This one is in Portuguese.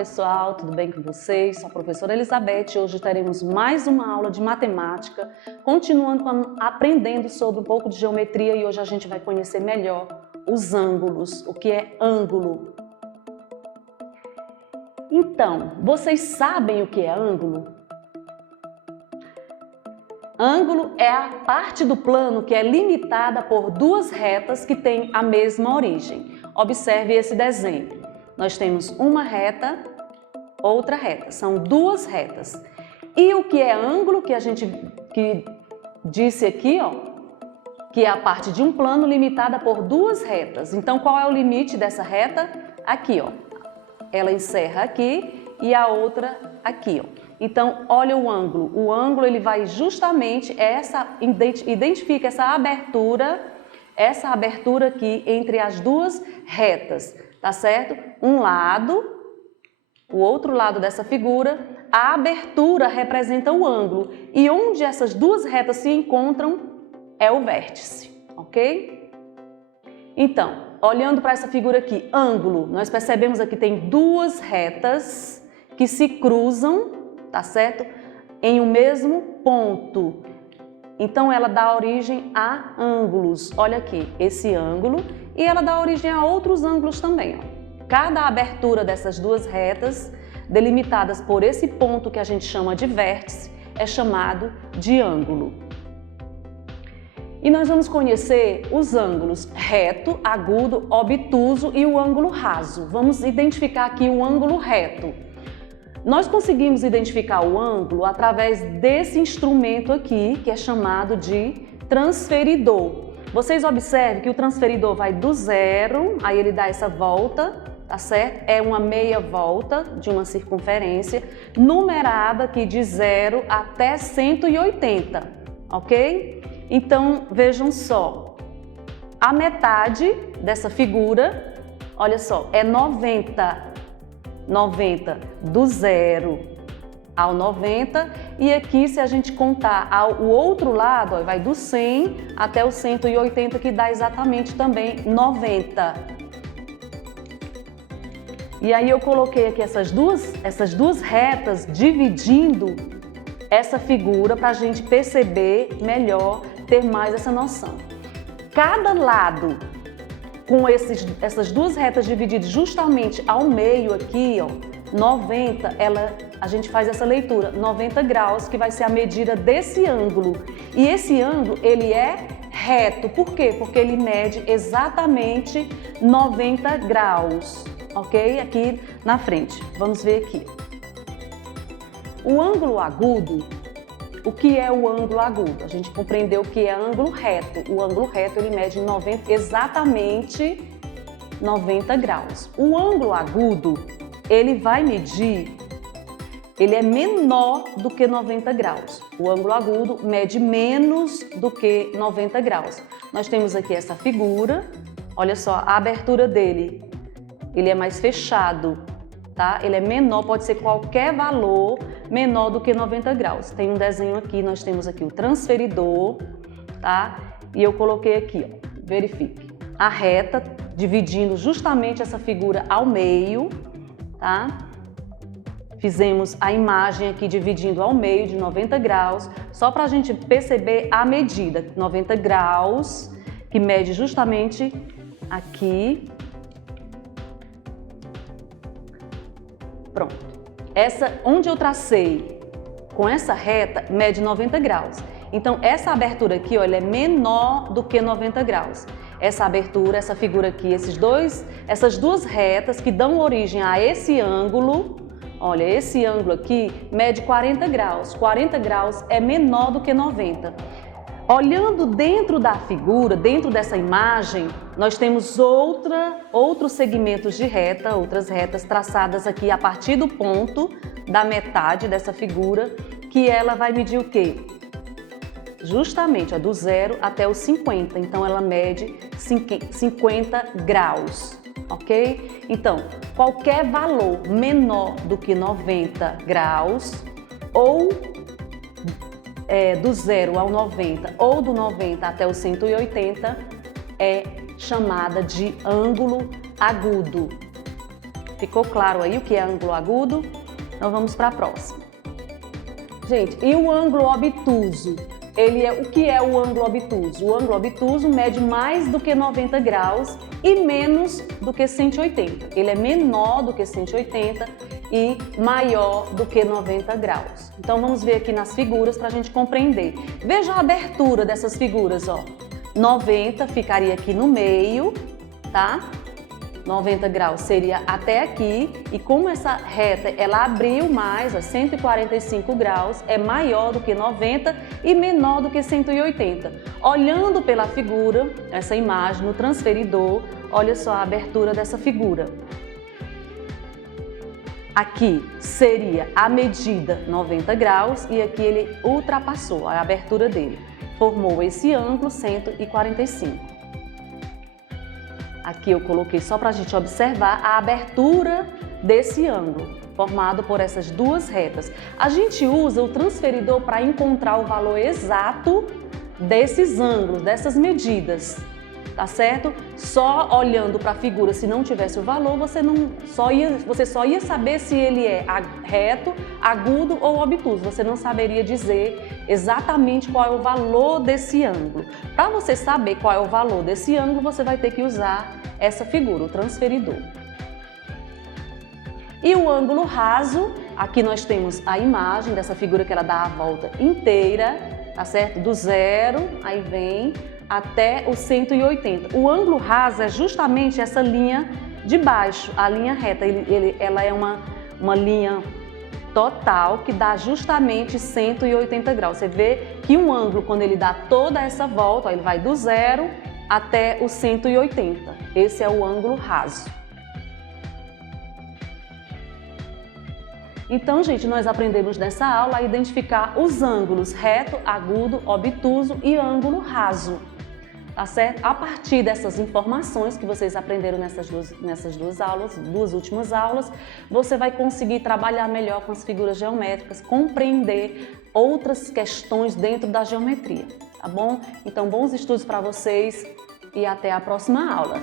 pessoal, tudo bem com vocês? Sou a professora Elizabeth e hoje teremos mais uma aula de matemática, continuando aprendendo sobre um pouco de geometria e hoje a gente vai conhecer melhor os ângulos, o que é ângulo. Então, vocês sabem o que é ângulo? Ângulo é a parte do plano que é limitada por duas retas que têm a mesma origem. Observe esse desenho. Nós temos uma reta, outra reta. São duas retas. E o que é ângulo, que a gente disse aqui, ó, que é a parte de um plano limitada por duas retas. Então, qual é o limite dessa reta? Aqui, ó. Ela encerra aqui e a outra aqui, ó. Então, olha o ângulo. O ângulo, ele vai justamente, identifica essa abertura aqui entre as duas retas, tá certo? Um lado, o outro lado dessa figura, a abertura representa o ângulo. E onde essas duas retas se encontram é o vértice, ok? Então, olhando para essa figura aqui, ângulo, nós percebemos aqui tem duas retas que se cruzam, tá certo? Em um mesmo ponto. Então, ela dá origem a ângulos. Olha aqui, esse ângulo. E ela dá origem a outros ângulos também, ó. Cada abertura dessas duas retas, delimitadas por esse ponto que a gente chama de vértice, é chamado de ângulo. E nós vamos conhecer os ângulos reto, agudo, obtuso e o ângulo raso. Vamos identificar aqui o ângulo reto. Nós conseguimos identificar o ângulo através desse instrumento aqui, que é chamado de transferidor. Vocês observem que o transferidor vai do zero, aí ele dá essa volta, tá certo? É uma meia volta de uma circunferência, numerada aqui de 0 até 180, ok? Então, vejam só, a metade dessa figura, olha só, é 90 do 0 ao 90 e aqui se a gente contar o outro lado, ó, vai do 100 até o 180 que dá exatamente também 90. E aí eu coloquei aqui essas duas retas dividindo essa figura para a gente perceber melhor, ter mais essa noção. Cada lado com essas duas retas divididas justamente ao meio aqui, ó, 90, a gente faz essa leitura, 90 graus, que vai ser a medida desse ângulo. E esse ângulo, ele é reto. Por quê? Porque ele mede exatamente 90 graus, ok? Aqui na frente. Vamos ver aqui. O ângulo agudo, o que é o ângulo agudo? A gente compreendeu que é ângulo reto. O ângulo reto, ele mede exatamente 90 graus. O ângulo agudo, ele vai medir, ele é menor do que 90 graus. O ângulo agudo mede menos do que 90 graus. Nós temos aqui essa figura, olha só, a abertura dele, ele é mais fechado, tá? Ele é menor, pode ser qualquer valor menor do que 90 graus. Tem um desenho aqui, nós temos aqui o transferidor, tá? E eu coloquei aqui, ó, verifique, a reta dividindo justamente essa figura ao meio, tá? Fizemos a imagem aqui dividindo ao meio de 90 graus, só para a gente perceber a medida, 90 graus, que mede justamente aqui. Pronto. Onde eu tracei com essa reta, mede 90 graus. Então, essa abertura aqui, ó, ela é menor do que 90 graus. Essa abertura, essa figura aqui, essas duas retas que dão origem a esse ângulo, olha, esse ângulo aqui mede 40 graus. 40 graus é menor do que 90. Olhando dentro da figura, dentro dessa imagem, nós temos outros segmentos de reta, outras retas traçadas aqui a partir do ponto da metade dessa figura, que ela vai medir o quê? Justamente, ó, do 0 até o 50. Então, ela mede 50 graus, ok? Então, qualquer valor menor do que 90 graus ou do 0 ao 90 ou do 90 até o 180 é chamada de ângulo agudo. Ficou claro aí o que é ângulo agudo? Então vamos para a próxima. Gente, e o ângulo obtuso? O que é o ângulo obtuso? O ângulo obtuso mede mais do que 90 graus e menos do que 180. Ele é menor do que 180 e maior do que 90 graus. Então vamos ver aqui nas figuras para a gente compreender. Veja a abertura dessas figuras, ó. 90 ficaria aqui no meio, tá? 90 graus seria até aqui, e como essa reta ela abriu mais, ó, 145 graus, é maior do que 90 e menor do que 180. Olhando pela figura, essa imagem no transferidor, olha só a abertura dessa figura. Aqui seria a medida 90 graus e aqui ele ultrapassou a abertura dele. Formou esse ângulo 145. Aqui eu coloquei só para a gente observar a abertura desse ângulo, formado por essas duas retas. A gente usa o transferidor para encontrar o valor exato desses ângulos, dessas medidas, tá certo? Só olhando para a figura, se não tivesse o valor, você só ia saber se ele é reto, agudo ou obtuso. Você não saberia dizer exatamente qual é o valor desse ângulo. Para você saber qual é o valor desse ângulo, você vai ter que usar essa figura, o transferidor. E o ângulo raso, aqui nós temos a imagem dessa figura que ela dá a volta inteira, tá certo? Do zero, aí vem até o 180. O ângulo raso é justamente essa linha de baixo, a linha reta. Ela é uma linha total que dá justamente 180 graus. Você vê que um ângulo, quando ele dá toda essa volta, ó, ele vai do zero até o 180. Esse é o ângulo raso. Então, gente, nós aprendemos nessa aula a identificar os ângulos reto, agudo, obtuso e ângulo raso. Tá certo? A partir dessas informações que vocês aprenderam nessas duas últimas aulas, você vai conseguir trabalhar melhor com as figuras geométricas, compreender outras questões dentro da geometria, tá bom? Então, bons estudos para vocês e até a próxima aula.